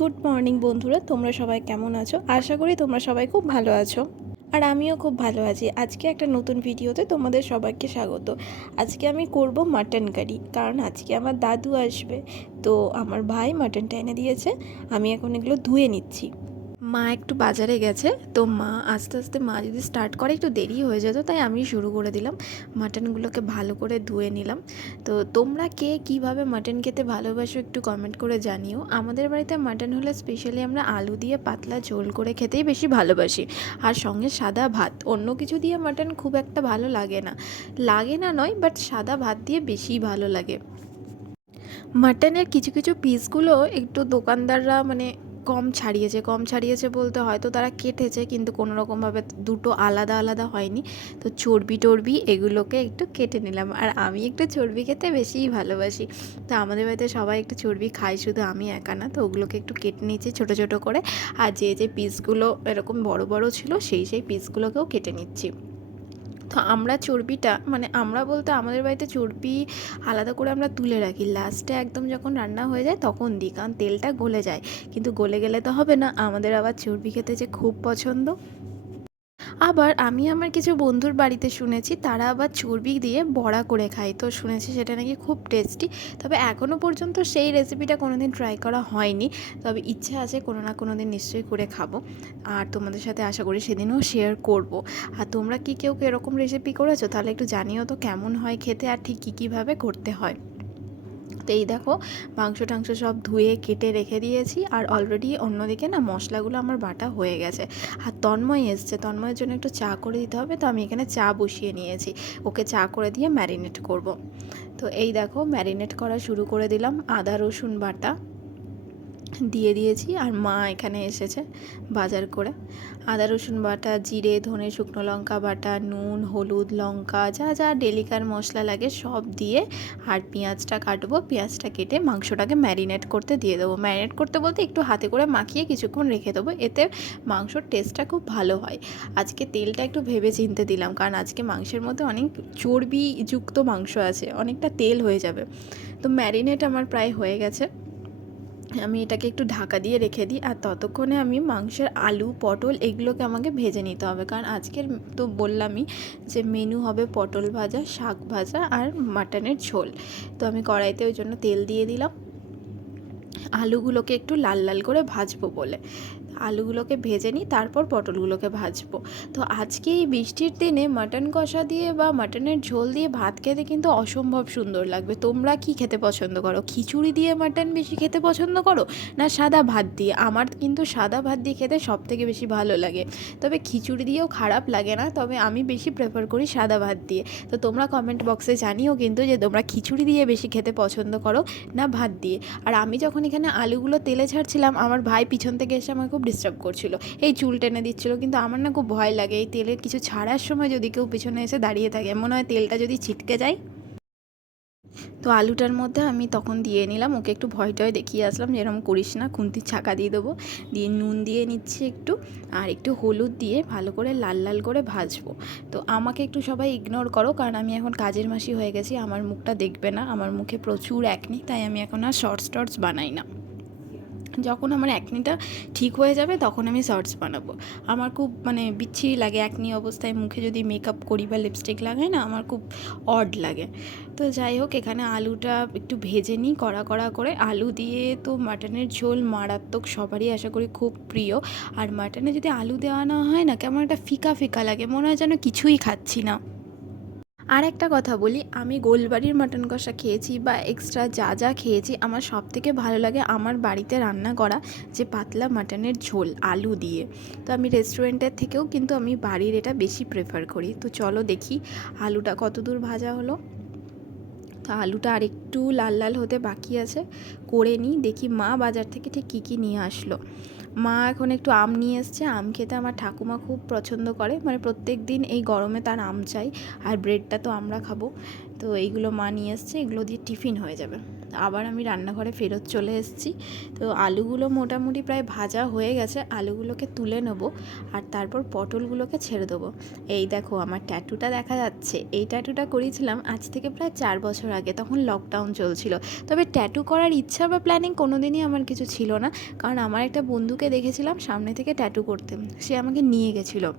Good morning বন্ধুরা, তোমরা সবাই কেমন আছো? আশা করি তোমরা সবাই খুব ভালো আছো। আর আমিও খুব ভালো আছি। আজকে একটা নতুন ভিডিওতে তোমাদের সবাইকে স্বাগত। আজকে আমি করব মাটন কারি, কারণ আজকে আমার দাদু আসবে। তো আমার ভাই মাটনটা এনে দিয়েছে, আমি এখন এগুলো ধুয়ে নিচ্ছি। মা একটু বাজারে গেছে, তো মা আস্তে আস্তে মা যদি স্টার্ট করে একটু দেরি হয়ে যেত, তাই আমি শুরু করে দিলাম। মাটনগুলোকে ভালো করে ধুয়ে নিলাম। তো তোমরা কে কীভাবে মাটন খেতে ভালোবাসো একটু কমেন্ট করে জানিও। আমাদের বাড়িতে মাটন হলে স্পেশালি আমরা আলু দিয়ে পাতলা ঝোল করে খেতেই বেশি ভালোবাসি, আর সঙ্গে সাদা ভাত। অন্য কিছু দিয়ে মাটন খুব একটা ভালো লাগে না, নয়, বাট সাদা ভাত দিয়ে বেশিই ভালো লাগে। মাটনের কিছু কিছু পিসগুলো একটু দোকানদাররা কম ছাড়িয়েছে বলতে হয়তো তারা কেটেছে, কিন্তু কোনো রকমভাবে দুটো আলাদা আলাদা হয়নি। তো চর্বি টর্বি এগুলোকে একটু কেটে নিলাম, আর আমি একটু চর্বি খেতে বেশিই ভালোবাসি। তো আমাদের বাড়িতে সবাই একটু চর্বি খায়, শুধু আমি একা না। তো ওগুলোকে একটু কেটে নিয়েছি ছোটো ছোটো করে, আর যে পিসগুলো এরকম বড় বড় ছিল সেই পিসগুলোকেও কেটে নিচ্ছি। তো আমরা চর্বিটা আমরা বলতে আমাদের বাড়িতে চর্বি আলাদা করে আমরা তুলে রাখি, লাস্টে একদম যখন রান্না হয়ে যায় তখন দিই, কারণ তেলটা গলে যায়। কিন্তু গলে গেলে তো হবে না, আমাদের আবার চর্বি খেতে যে খুব পছন্দ। আবার আমি আমার কিছু বন্ধুর বাড়িতে শুনেছি তারা আবার চর্বি দিয়ে বড়া করে খায়, তো শুনেছি সেটা নাকি খুব টেস্টি। তবে এখনও পর্যন্ত সেই রেসিপিটা কোনোদিন ট্রাই করা হয়নি, তবে ইচ্ছা আছে কোনো না কোনো দিন নিশ্চয়ই করে খাবো, আর তোমাদের সাথে আশা করি সেদিনও শেয়ার করব। আর তোমরা কি কেউ এরকম রেসিপি করেছো? তাহলে একটু জানিও তো কেমন হয় খেতে, আর ঠিক কীভাবে করতে হয়। তো এই দেখো, মাংস টাংস সব ধুয়ে কেটে রেখে দিয়েছি, আর অলরেডি অন্যদিকে না মশলাগুলো আমার বাটা হয়ে গেছে। আর তন্ময় এসছে, তন্ময়ের জন্য একটু চা করে দিতে হবে, তো আমি এখানে চা বসিয়ে নিয়েছি, ওকে চা করে দিয়ে ম্যারিনেট করব। তো এই দেখো, ম্যারিনেট করা শুরু করে দিলাম। আদা রসুন বাটা দিয়ে দিয়েছি, আর মা এখানে এসেছে বাজার করে। আদা রসুন বাটা, জিরে ধনে শুকনো লঙ্কা বাটা, নুন হলুদ লঙ্কা যা যা ডেলিকার মশলা লাগে সব দিয়ে, আর পেঁয়াজটা কাটবো, পেঁয়াজটা কেটে মাংসটাকে ম্যারিনেট করতে দিয়ে দেবো। ম্যারিনেট করতে বলতে একটু হাতে করে মাখিয়ে কিছুক্ষণ রেখে দেবো, এতে মাংসর টেস্টটা খুব ভালো হয়। আজকে তেলটা একটু ভেবে চিনতে দিলাম, কারণ আজকে মাংসের মধ্যে অনেক চর্বিযুক্ত মাংস আছে, অনেকটা তেল হয়ে যাবে। তো ম্যারিনেট আমার প্রায় হয়ে গেছে, আমি এটাকে একটু ঢাকা দিয়ে রেখে দিই। আর ততক্ষণে আমি মাংসের আলু পটল এগুলোকে আমাকে ভেজে নিতে হবে, কারণ আজকের তো বললামই যে মেনু হবে পটল ভাজা, শাক ভাজা আর মাটনের ঝোল। তো আমি কড়াইতে ওই জন্য তেল দিয়ে দিলাম, আলুগুলোকে একটু লাল লাল করে ভাজবো বলে। আলুগুলোকে ভেজে নিই, তারপর পটলগুলোকে ভাজবো। তো আজকে এই বৃষ্টির দিনে মাটন কষা দিয়ে বা মাটনের ঝোল দিয়ে ভাত খেতে কিন্তু অসম্ভব সুন্দর লাগবে। তোমরা কি খেতে পছন্দ করো? খিচুড়ি দিয়ে মাটন বেশি খেতে পছন্দ করো, না সাদা ভাত দিয়ে? আমার কিন্তু সাদা ভাত দিয়ে খেতে সবথেকে বেশি ভালো লাগে, তবে খিচুড়ি দিয়েও খারাপ লাগে না, তবে আমি বেশি প্রেফার করি সাদা ভাত দিয়ে। তো তোমরা কমেন্ট বক্সে জানিও কিন্তু যে তোমরা খিচুড়ি দিয়ে বেশি খেতে পছন্দ করো না ভাত দিয়ে। আর আমি যখন এখানে আলুগুলো তেলে ছাড়ছিলাম, আমার ভাই পিছন থেকে এসে আমাকে খুব ডিস্টার্ব করছিল, এই চুল টেনে দিচ্ছিল। কিন্তু আমার না খুব ভয় লাগে এই তেলের কিছু ছাড়ার সময় যদি কেউ পিছনে এসে দাঁড়িয়ে থাকে, মনে হয় তেলটা যদি ছিটকে যায়। তো আলুটার মধ্যে আমি তখন দিয়ে নিলাম, ওকে একটু ভয় টয় দেখিয়ে আসলাম যে এরকম করিস না, খুন্তির ছাকা দিয়ে দেবো। দিয়ে নুন দিয়ে নিচ্ছি একটু, আর একটু হলুদ দিয়ে ভালো করে লাল লাল করে ভাজবো। তো আমাকে একটু সবাই ইগনোর করো, কারণ আমি এখন কাজের মাসি হয়ে গেছি, আমার মুখটা দেখবে না, আমার মুখে প্রচুর অ্যাকনি, তাই আমি এখন আর শর্টস টর্টস বানাই না। যখন আমার অ্যাকনিটা ঠিক হয়ে যাবে তখন আমি শর্টস বানাবো। আমার খুব বিচ্ছিরি লাগে অ্যাকনি অবস্থায় মুখে যদি মেকআপ করি বা লিপস্টিক লাগাই না, আমার খুব অড লাগে। তো যাই হোক, এখানে আলুটা একটু ভেজে নিই কড়া কড়া করে। আলু দিয়ে তো মাটনের ঝোল মারাত্মক, সবারই আশা করি খুব প্রিয়। আর মাটনে যদি আলু দেওয়া না হয় না, কেমন একটা ফিকা ফিকা লাগে, মনে হয় যেন কিছুই খাচ্ছি না। আর একটা কথা বলি, আমি গোলবাড়ির মাটন কষা খেয়েছি বা এক্সট্রা যা যা খেয়েছি, আমার সবথেকে ভালো লাগে আমার বাড়িতে রান্না করা যে পাতলা মাটনের ঝোল আলু দিয়ে। তো আমি রেস্টুরেন্টের থেকেও কিন্তু আমি বাড়ির এটা বেশি প্রেফার করি। তো চলো দেখি আলুটা কত দূর ভাজা হলো। তো আলুটা আরেকটু লাল লাল হতে বাকি আছে, করে নিই। দেখি মা বাজার থেকে ঠিক কী কী নিয়ে আসলো। মা এখন একটু আম নিয়ে এসছে, আম খেতে আমার ঠাকুমা খুব পছন্দ করে, প্রত্যেক দিন এই গরমে তার আম চাই, আর ব্রেডটা তো আমরা খাবো। তো এইগুলো মা নিয়ে এসছে, এগুলো দিয়ে টিফিন হয়ে যাবে। আবার আমি রান্নাঘরে ফেরত চলে এসেছি। তো আলুগুলো মোটামুটি প্রায় ভাজা হয়ে গেছে, আলুগুলোকে তুলে নেব আর তারপর পটলগুলোকে ছেড়ে দেবো। এই দেখো আমার ট্যাটুটা দেখা যাচ্ছে, এই ট্যাটুটা করিয়েছিলাম আজ থেকে প্রায় 4 বছর আগে, তখন লকডাউন চলছিল। তবে ট্যাটু করার ইচ্ছা বা প্ল্যানিং কোনোদিনই আমার কিছু ছিল না, কারণ আমার একটা বন্ধুকে দেখেছিলাম সামনে থেকে ট্যাটু করতে, সে আমাকে নিয়ে গেছিলো।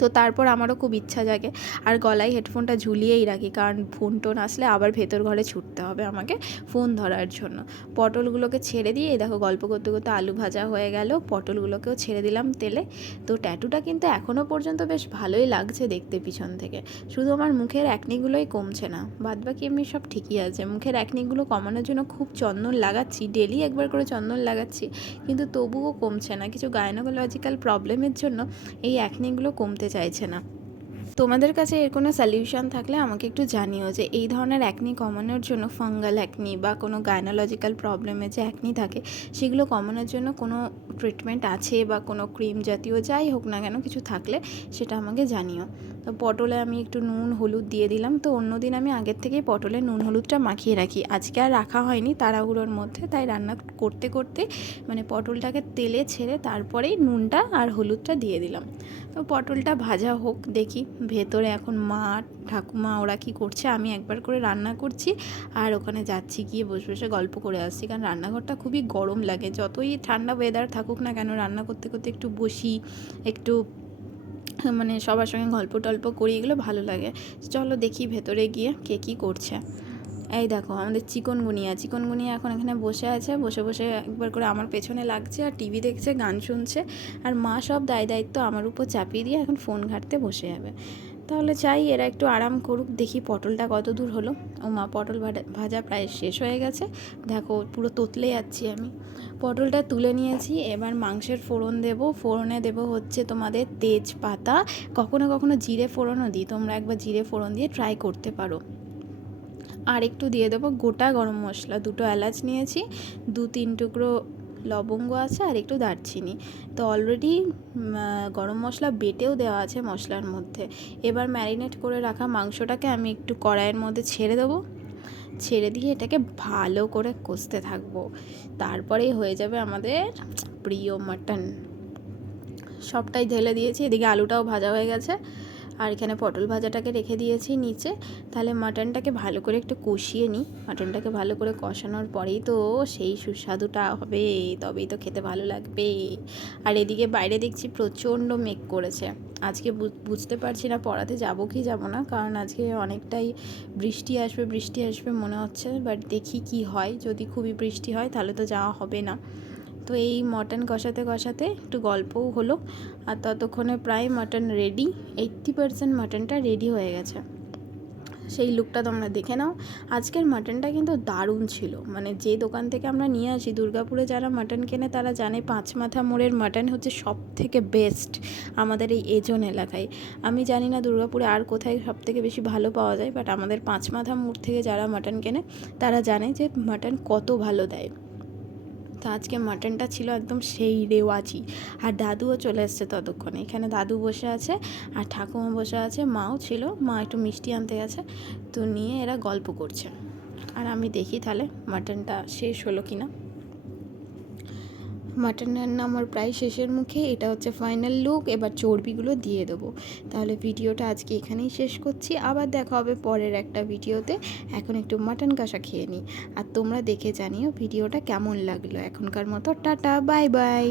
তো তারপর আমারও খুব ইচ্ছা জাগে, আর গলায় হেডফোনটা ঝুলিয়েই রাখি, কারণ ফোন টোন আসলে আবার ভেতর ঘরে ছুটতে হবে আমাকে ফোন ধরার জন্য। পটলগুলোকে ছেড়ে দিয়ে দেখো গল্প করতে করতে আলু ভাজা হয়ে গেল, পটলগুলোকেও ছেড়ে দিলাম তেলে। তো ট্যাটুটা কিন্তু এখনও পর্যন্ত বেশ ভালোই লাগছে দেখতে পিছন থেকে, শুধু আমার মুখের অ্যাকনিগুলোই কমছে না, বাদবাকি এমনি সব ঠিকই আছে। মুখের অ্যাকনিগুলো কমানোর জন্য খুব চন্দন লাগাচ্ছি, ডেলি একবার করে চন্দন লাগাচ্ছি, কিন্তু তবুও কমছে না। কিছু গাইনোকোলজিক্যাল প্রবলেমের জন্য এই অ্যাকনিগুলো কমতে চাইছে না। তোমাদের কাছে এর কোনো সলিউশন থাকলে আমাকে একটু জানিও, যে এই ধরনের অ্যাকনি কমানোর জন্য, ফাঙ্গাল অ্যাকনি বা কোনো গাইনোলজিক্যাল প্রবলেমে যে অ্যাকনি থাকে সেগুলো কমানোর জন্য কোনো ট্রিটমেন্ট আছে বা কোনো ক্রিম জাতীয় যাই হোক না কেন কিছু থাকলে সেটা আমাকে জানিও। তো পটলে আমি একটু নুন হলুদ দিয়ে দিলাম। তো অন্যদিন আমি আগের থেকেই পটলে নুন হলুদটা মাখিয়ে রাখি, আজকে আর রাখা হয়নি তাড়াহুড়োর মধ্যে, তাই রান্না করতে করতে মানে পটলটাকে তেলে ছেড়ে তারপরেই নুনটা আর হলুদটা দিয়ে দিলাম। তো পটলটা ভাজা হোক দেখি, ভেতরে এখন মা ঠাকুমা ওরা কী করছে, আমি একবার করে রান্না করছি আর ওখানে যাচ্ছি, গিয়ে বসে বসে গল্প করে আসছি, কারণ রান্নাঘরটা খুবই গরম লাগে। যতই ঠান্ডা ওয়েদার থাকুক না কেন, রান্না করতে করতে একটু বসি, একটু মানে সবার সঙ্গে গল্প টল্প করি, এগুলো ভালো লাগে। চলো দেখি ভেতরে গিয়ে কে কী করছে। এই দেখো আমাদের চিকনগুনিয়া এখন এখানে বসে আছে, বসে বসে একবার করে আমার পেছনে লাগছে আর টিভি দেখছে, গান শুনছে, আর মা সব দায়িত্ব আমার উপর চাপিয়ে দিয়ে এখন ফোন ঘাঁটতে বসে যাবে। তাহলে চাই এরা একটু আরাম করুক, দেখি পটলটা কত দূর হলো। ও মা, পটল ভাজা প্রায় শেষ হয়ে গেছে, দেখো পুরো তোতলে যাচ্ছি আমি। পটলটা তুলে নিয়েছি, এবার মাংসের ফোড়ন দেব। ফোড়নে দেব হচ্ছে তোমাদের তেজপাতা, কখনো কখনো জিরে ফোড়নও দিই, তোমরা একবার জিরে ফোড়ন দিয়ে ট্রাই করতে পারো। আর একটু দিয়ে দেবো গোটা গরম মশলা, 2টো এলাচ নিয়েছি, 2-3 টুকরো লবঙ্গ আছে আর একটু দারচিনি। তো অলরেডি গরম মশলা বেটেও দেওয়া আছে মশলার মধ্যে। এবার ম্যারিনেট করে রাখা মাংসটাকে আমি একটু কড়াইয়ের মধ্যে ছেড়ে দেবো, ছেড়ে দিয়ে এটাকে ভালো করে কষতে থাকবো, তারপরেই হয়ে যাবে আমাদের প্রিয় মাটন। সবটাই ঢেলে দিয়েছি, এদিকে আলুটাও ভাজা হয়ে গেছে, আর এখানে পটল ভাজাটাকে রেখে দিয়েছি নিচে। তাহলে মাটনটাকে ভালো করে একটু কষিয়ে নিই, মাটনটাকে ভালো করে কষানোর পরেই তো সেই সুস্বাদুটা হবে, তবেই তো খেতে ভালো লাগবে। আর এদিকে বাইরে দেখছি প্রচণ্ড মেঘ করেছে, আজকে বুঝতে পারছি না পড়াতে যাবো কি যাবো না, কারণ আজকে অনেকটাই বৃষ্টি আসবে মনে হচ্ছে, বাট দেখি কি হয়। যদি খুবই বৃষ্টি হয় তাহলে তো যাওয়া হবে না। তো এই মটন কষাতে কষাতে একটু গল্পও হলো, আর ততক্ষণে প্রায় মটন রেডি, 80% মটনটা রেডি হয়ে গেছে। সেই লুকটা তোমরা দেখে নাও। আজকের মাটনটা কিন্তু দারুণ ছিল, মানে যে দোকান থেকে আমরা নিয়ে আসি, দুর্গাপুরে যারা মাটন কেনে তারা জানে পাঁচ মাথা মোড়ের মাটন হচ্ছে সব থেকে বেস্ট আমাদের এই এজন এলাকায়। আমি জানি না দুর্গাপুরে আর কোথায় সব থেকে বেশি ভালো পাওয়া যায়, বাট আমাদের পাঁচ মাথা মোড় থেকে যারা মাটন কেনে তারা জানে যে মাটন কত ভালো দেয়। তো আজকে মাটনটা ছিল একদম সেই রেওয়াজি। আর দাদুও চলে এসছে ততক্ষণে, এখানে দাদু বসে আছে আর ঠাকুমা বসে আছে, মাও ছিল, মা একটু মিষ্টি আনতে গেছে, তো নিয়ে এরা গল্প করছে। আর আমি দেখি তাহলে মাটনটা শেষ হলো কি না। মাটন রান্না আমার প্রায় শেষের মুখে, এটা হচ্ছে ফাইনাল লুক। এবার চর্বিগুলো দিয়ে দেবো। তাহলে ভিডিওটা আজকে এখানেই শেষ করছি, আবার দেখা হবে পরের একটা ভিডিওতে। এখন একটু মাটন কষা খেয়ে নিই, আর তোমরা দেখে জানিও ভিডিওটা কেমন লাগলো। এখনকার মতো টাটা, বাই বাই।